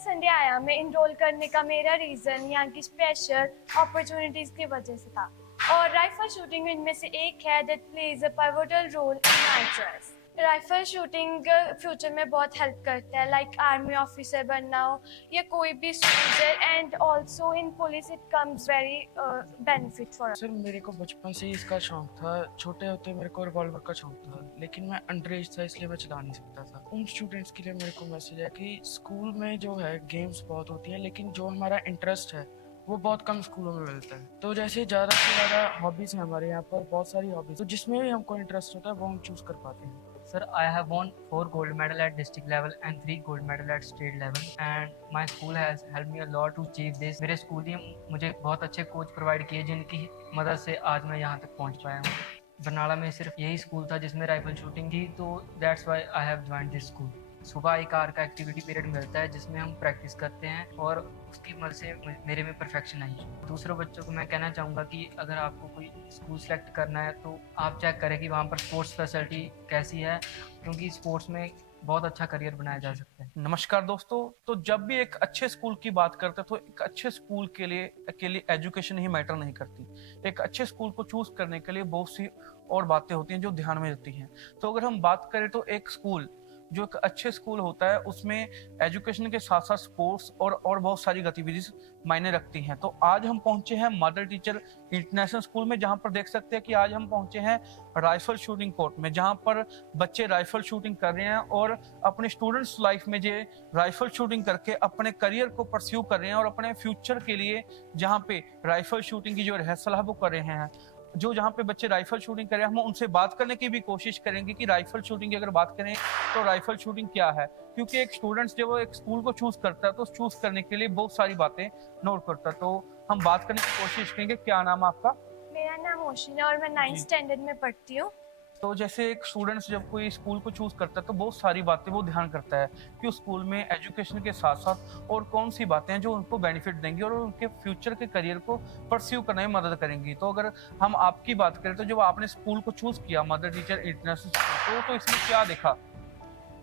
Sunday आया मैं enrol करने का मेरा रीज़न यहाँ की स्पेशल अपॉर्चुनिटीज़ की वजह से था और राइफल शूटिंग इनमें से एक है that plays a pivotal role in my choice. Rifle shooting future में बहुत हेल्प करता है लाइक आर्मी ऑफिसर बनना हो या कोई भी soldier and also in police it comes very benefit for. Sir मेरे को बचपन से ही इसका शौक था। छोटे होते मेरे को रिवॉल्वर का शौक था, लेकिन मैं अंडर एज था इसलिए मैं चला नहीं सकता था। उन स्टूडेंट्स के लिए मेरे को मैसेज है कि स्कूल में जो है गेम्स बहुत होती है, लेकिन जो हमारा इंटरेस्ट है वो बहुत कम स्कूलों में मिलता है। तो जैसे ज़्यादा से ज़्यादा हॉबीज़ हैं हमारे यहाँ पर, बहुत सारी हॉबीज़, तो जिसमें भी हमको इंटरेस्ट होता है वो हम चूज़ कर पाते हैं। Sir, I have won 4 gold medal at district level and 3 gold medal at state level and my school has helped me a lot to achieve this. मेरे स्कूल ने मुझे बहुत अच्छे कोच प्रोवाइड किए जिनकी मदद से आज मैं यहाँ तक पहुँच पाया हूँ। बरनाला में सिर्फ यही स्कूल था जिसमें राइफल शूटिंग थी, तो that's why I have joined this school. सुबह एक आवर का एक्टिविटी पीरियड मिलता है जिसमें हम प्रैक्टिस करते हैं और उसकी मदद से मेरे में परफेक्शन आई। दूसरे बच्चों को मैं कहना चाहूँगा कि अगर आपको कोई स्कूल सेलेक्ट करना है तो आप चेक करें कि वहाँ पर स्पोर्ट्स फैसिलिटी कैसी है, क्योंकि स्पोर्ट्स में बहुत अच्छा करियर बनाया जा सकता है। नमस्कार दोस्तों। तो जब भी एक अच्छे स्कूल की बात करते हैं तो एक अच्छे स्कूल के लिए अकेली एजुकेशन ही मैटर नहीं करती। एक अच्छे स्कूल को चूज करने के लिए बहुत सी और बातें होती हैं जो ध्यान में रहती हैं। तो अगर हम बात करें तो एक स्कूल जो एक अच्छे स्कूल होता है उसमें एजुकेशन के साथ साथ स्पोर्ट्स और बहुत सारी गतिविधि मायने रखती हैं। तो आज हम पहुंचे हैं मदर टीचर इंटरनेशनल स्कूल में, जहां पर देख सकते हैं कि आज हम पहुंचे हैं राइफल शूटिंग कोर्ट में, जहां पर बच्चे राइफल शूटिंग कर रहे हैं और अपने स्टूडेंट्स लाइफ में जो राइफल शूटिंग करके अपने करियर को परस्यू कर रहे हैं और अपने फ्यूचर के लिए जहां पे राइफल शूटिंग की जो रिहर्सल है वो कर रहे हैं। जो जहाँ पे बच्चे राइफल शूटिंग करें, हम उनसे बात करने की भी कोशिश करेंगे कि राइफल शूटिंग की अगर बात करें तो राइफल शूटिंग क्या है, क्योंकि एक स्टूडेंट्स जब वो एक स्कूल को चूज करता है तो चूज करने के लिए बहुत सारी बातें नोट करता है। तो हम बात करने की कोशिश करेंगे। क्या नाम है आपका? मेरा नाम ओशिन है और मैं 9th स्टैंडर्ड में पढ़ती हूँ। तो जैसे एक स्टूडेंट्स जब कोई स्कूल को चूज करता है तो बहुत सारी बातें वो ध्यान करता है कि उस स्कूल में एजुकेशन के साथ साथ और कौन सी बातें हैं जो उनको बेनिफिट देंगी और उनके फ्यूचर के करियर को परस्यू करने में मदद करेंगी। तो अगर हम आपकी बात करें तो जब आपने स्कूल को चूज किया मदर टीचर इंटरनेशनल स्कूल तो इसमें क्या देखा?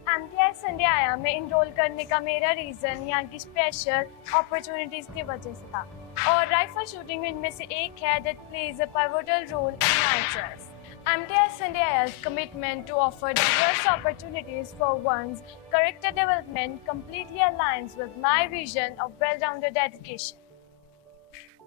एमटीआई संडे आया मैं इनरोल करने का मेरा रीज़न यहाँ की स्पेशल अपॉर्चुनिटीज़ की वजह से था और राइफल शूटिंग इनमें से एक है that plays a pivotal role in my choice. MTI Sandia's commitment to offer diverse opportunities for one's character development completely aligns with my vision of well-rounded education.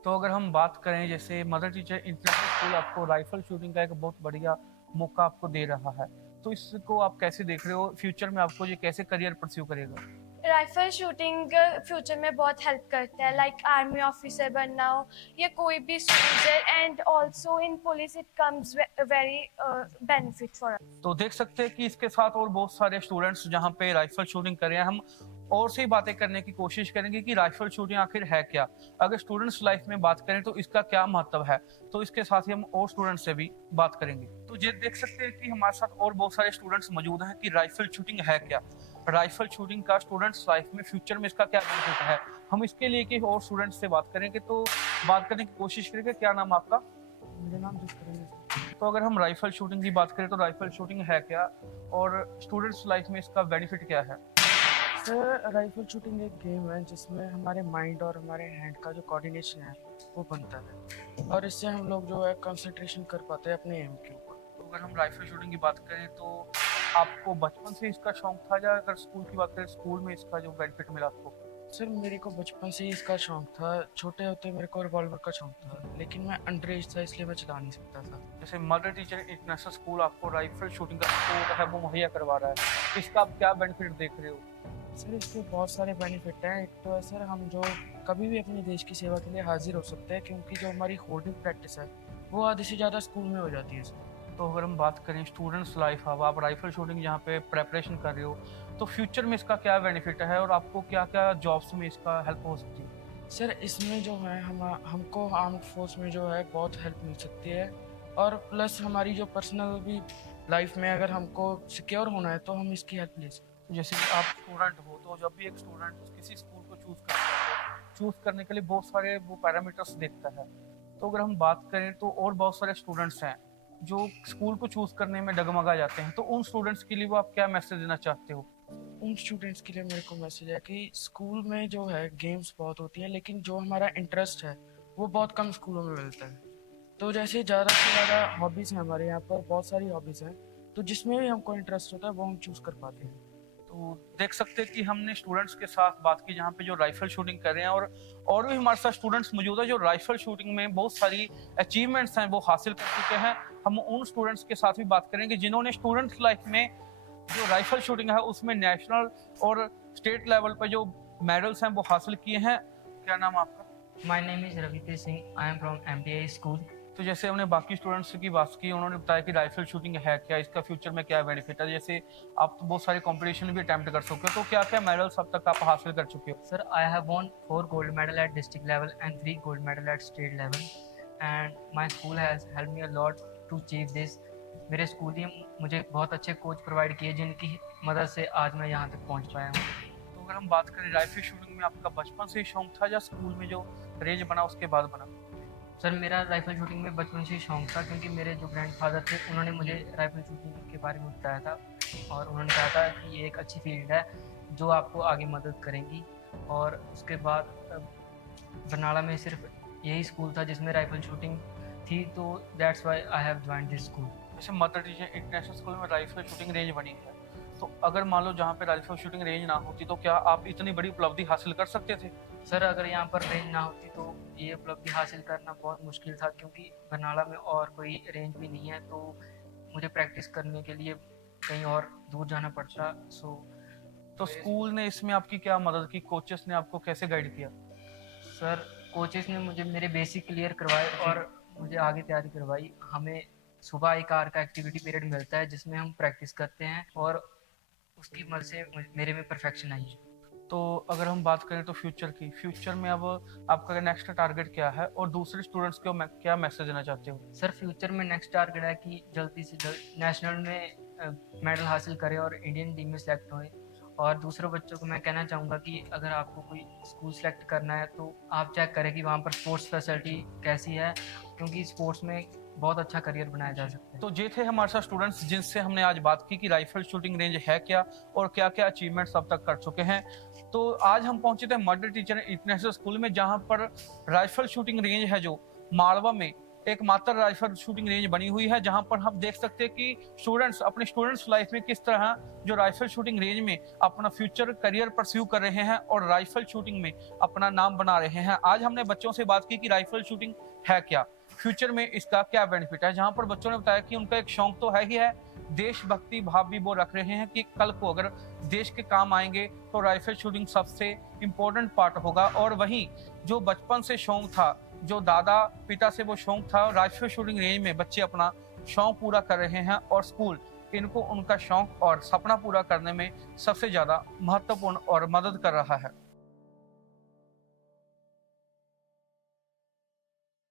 तो अगर हम बात करें जैसे मदर टीचर इंटरनेशनल स्कूल आपको rifle shooting का एक बहुत बढ़िया मौका आपको दे रहा है, तो इसको आप कैसे देख रहे हो? फ्यूचर में आपको ये कैसे करियर परस्यू करेगा? राइफल शूटिंग फ्यूचर में बहुत हेल्प करता है लाइक आर्मी ऑफिसर बनना हो या कोई भी soldier and also in police it comes very benefit for us. तो देख सकते हैं कि इसके साथ और बहुत सारे स्टूडेंट्स जहाँ पे राइफल शूटिंग कर रहे हैं। हम और से बातें करने की कोशिश करेंगे कि राइफल शूटिंग आखिर है क्या, अगर स्टूडेंट्स लाइफ में बात करें तो इसका क्या महत्व है। तो इसके साथ ही हम और स्टूडेंट्स से भी बात करेंगे। तो ये देख सकते हैं कि हमारे साथ और बहुत सारे स्टूडेंट्स मौजूद हैं कि राइफल शूटिंग है क्या, राइफल शूटिंग का स्टूडेंट्स लाइफ में फ्यूचर में इसका क्या बेनिफिट है। हम इसके लिए कि और स्टूडेंट्स से बात करेंगे, तो बात करने की कोशिश करेंगे। क्या नाम आपका? मेरा नाम जिस तो अगर हम राइफल शूटिंग की बात करें तो राइफल शूटिंग है क्या और स्टूडेंट्स लाइफ में इसका बेनिफिट क्या है? सर राइफल शूटिंग एक गेम है जिसमें हमारे माइंड और हमारे हैंड का जो कोऑर्डिनेशन है वो बनता है और इससे हम लोग जो है कंसंट्रेशन कर पाते हैं अपने एम के ऊपर। तो अगर हम राइफल शूटिंग की बात करें तो आपको बचपन से इसका शौक था, या अगर स्कूल की बात करें स्कूल में इसका जो बेनिफिट मिला आपको? सर मेरे को बचपन से ही इसका शौक था। छोटे होते मेरे को रिवॉल्वर का शौक था, लेकिन मैं अंडर एज था इसलिए मैं चला नहीं सकता था। जैसे मदर टीचर इंटरनेशनल स्कूल आपको राइफल शूटिंग का स्कोप है वो मुहैया करवा रहा है, इसका आप क्या बेनिफिट देख रहे हो? सर इसके बहुत सारे बेनिफिट हैं। एक तो है सर हम जो कभी भी अपने देश की सेवा के लिए हाजिर हो सकते हैं, क्योंकि जो हमारी होल्डिंग प्रैक्टिस है वो आधे से ज़्यादा स्कूल में हो जाती है सर। तो अगर हम बात करें स्टूडेंट्स लाइफ, अब आप राइफल शूटिंग यहाँ पे प्रेपरेशन कर रहे हो तो फ्यूचर में इसका क्या बेनिफिट है और आपको क्या क्या जॉब्स में इसका हेल्प हो सकती है? सर इसमें जो है हमको आर्म्ड फोर्स में जो है बहुत हेल्प मिल सकती है और प्लस हमारी जो पर्सनल भी लाइफ में अगर हमको सिक्योर होना है तो हम इसकी हेल्प ले सकते हैं। तो जैसे कि आप स्टूडेंट हो, तो जब भी एक स्टूडेंट किसी स्कूल को चूज करता है, चूज करने के लिए बहुत सारे वो पैरामीटर्स देखता है। तो अगर हम बात करें तो और बहुत सारे स्टूडेंट्स हैं जो स्कूल को चूज करने में डगमगा जाते हैं, तो उन स्टूडेंट्स के लिए वो आप क्या मैसेज देना चाहते हो? उन स्टूडेंट्स के लिए मेरे को मैसेज है कि स्कूल में जो है गेम्स बहुत होती हैं, लेकिन जो हमारा इंटरेस्ट है वो बहुत कम स्कूलों में मिलता है। तो जैसे ज़्यादा से ज़्यादा हॉबीज़ हैं हमारे यहाँ पर, बहुत सारी हॉबीज़ हैं, तो जिसमें भी हमको इंटरेस्ट होता है वो हम चूज़ कर पाते हैं। तो देख सकते हैं कि हमने स्टूडेंट्स के साथ बात की जहाँ पे जो राइफल शूटिंग कर रहे हैं, और भी हमारे साथ स्टूडेंट्स मौजूद है जो राइफल शूटिंग में बहुत सारी अचीवमेंट्स हैं वो हासिल कर चुके हैं। हम उन स्टूडेंट्स के साथ भी बात करेंगे जिन्होंने स्टूडेंट्स लाइफ में जो राइफल शूटिंग है उसमें नेशनल और स्टेट लेवल पर जो मेडल्स हैं वो हासिल किए हैं। क्या नाम है आपका? My name is Ravitesh Singh. I am from MTI school. तो जैसे हमने बाकी स्टूडेंट्स की बात की, उन्होंने बताया कि राइफल शूटिंग है क्या, इसका फ्यूचर में क्या बेनिफिट है। जैसे आप तो बहुत सारे कंपटीशन भी अटेम्प्ट कर चुके हो, तो क्या क्या मेडल्स अब तक आप हासिल कर चुके हो? Sir, I have won 4 gold medal at district level and 3 gold medal at state level. And my school has helped me a lot to achieve this. मेरे स्कूल ने मुझे बहुत अच्छे कोच प्रोवाइड किए जिनकी मदद से आज मैं यहाँ तक पहुँच पाया हूँ। तो अगर हम बात करें राइफल शूटिंग में, आपका बचपन से ही शौक था या स्कूल में जो रेंज बना उसके बाद बना? सर, मेरा राइफल शूटिंग में बचपन से ही शौक था, क्योंकि मेरे जो ग्रैंडफादर थे उन्होंने मुझे राइफल शूटिंग के बारे में बताया था और उन्होंने कहा था कि ये एक अच्छी फील्ड है जो आपको आगे मदद करेगी। और उसके बाद बरनाला में सिर्फ यही स्कूल था जिसमें राइफल शूटिंग थी, तो that's why I have join this school. जैसे मदर टीचर इंटरनेशनल स्कूल में राइफल शूटिंग रेंज बनी है, तो अगर मान लो जहाँ पे राइफल शूटिंग रेंज ना होती तो क्या आप इतनी बड़ी उपलब्धि हासिल कर सकते थे? सर, अगर यहाँ पर रेंज ना होती तो ये उपलब्धि हासिल करना बहुत मुश्किल था, क्योंकि बरनाला में और कोई रेंज भी नहीं है, तो मुझे प्रैक्टिस करने के लिए कहीं और दूर जाना पड़ता। तो स्कूल ने इसमें आपकी क्या मदद की, कोचेस ने आपको कैसे गाइड किया? सर, कोचेस ने मुझे मेरे बेसिक क्लियर करवाए और मुझे आगे तैयारी करवाई। हमें सुबह एक आवर का एक्टिविटी पीरियड मिलता है जिसमें हम प्रैक्टिस करते हैं और उसकी मदद से मेरे में परफेक्शन आई है। तो अगर हम बात करें तो फ्यूचर की, फ्यूचर में अब आपका नेक्स्ट टारगेट क्या है और दूसरे स्टूडेंट्स को क्या मैसेज देना चाहते हो? सर, फ्यूचर में नेक्स्ट टारगेट है कि जल्दी से जल्द नेशनल में मेडल हासिल करें और इंडियन टीम में सेलेक्ट होएं। और दूसरों बच्चों को मैं कहना चाहूँगा कि अगर आपको कोई स्कूल सेलेक्ट करना है तो आप चेक करें कि वहाँ पर स्पोर्ट्स फैसिलिटी कैसी है, क्योंकि स्पोर्ट्स में बहुत अच्छा करियर बनाया जा सकता है। तो ये थे हमारे साथ स्टूडेंट्स जिनसे हमने आज बात की कि राइफल शूटिंग रेंज है क्या और क्या क्या अचीवमेंट्स अब तक कर चुके हैं। तो आज हम पहुंचे थे मदर टीचर इंटरनेशनल स्कूल में, जहां पर राइफल शूटिंग रेंज है जो मालवा में एकमात्र राइफल शूटिंग रेंज बनी हुई है, जहां पर हम देख सकते हैं कि स्टूडेंट्स अपने स्टूडेंट्स लाइफ में किस तरह जो राइफल शूटिंग रेंज में अपना फ्यूचर करियर परस्यू कर रहे हैं और राइफल शूटिंग में अपना नाम बना रहे हैं। आज हमने बच्चों से बात की कि राइफल शूटिंग है क्या, फ्यूचर में इसका क्या बेनिफिट है, जहां पर बच्चों ने बताया कि उनका एक शौक तो है ही है, देशभक्ति भाव भी वो रख रहे हैं कि कल को अगर देश के काम आएंगे तो राइफल शूटिंग सबसे इम्पोर्टेंट पार्ट होगा। और वहीं जो बचपन से शौक था, जो दादा पिता से वो शौक था, राइफल शूटिंग रेंज में बच्चे अपना शौक पूरा कर रहे हैं और स्कूल इनको उनका शौक और सपना पूरा करने में सबसे ज़्यादा महत्वपूर्ण और मदद कर रहा है।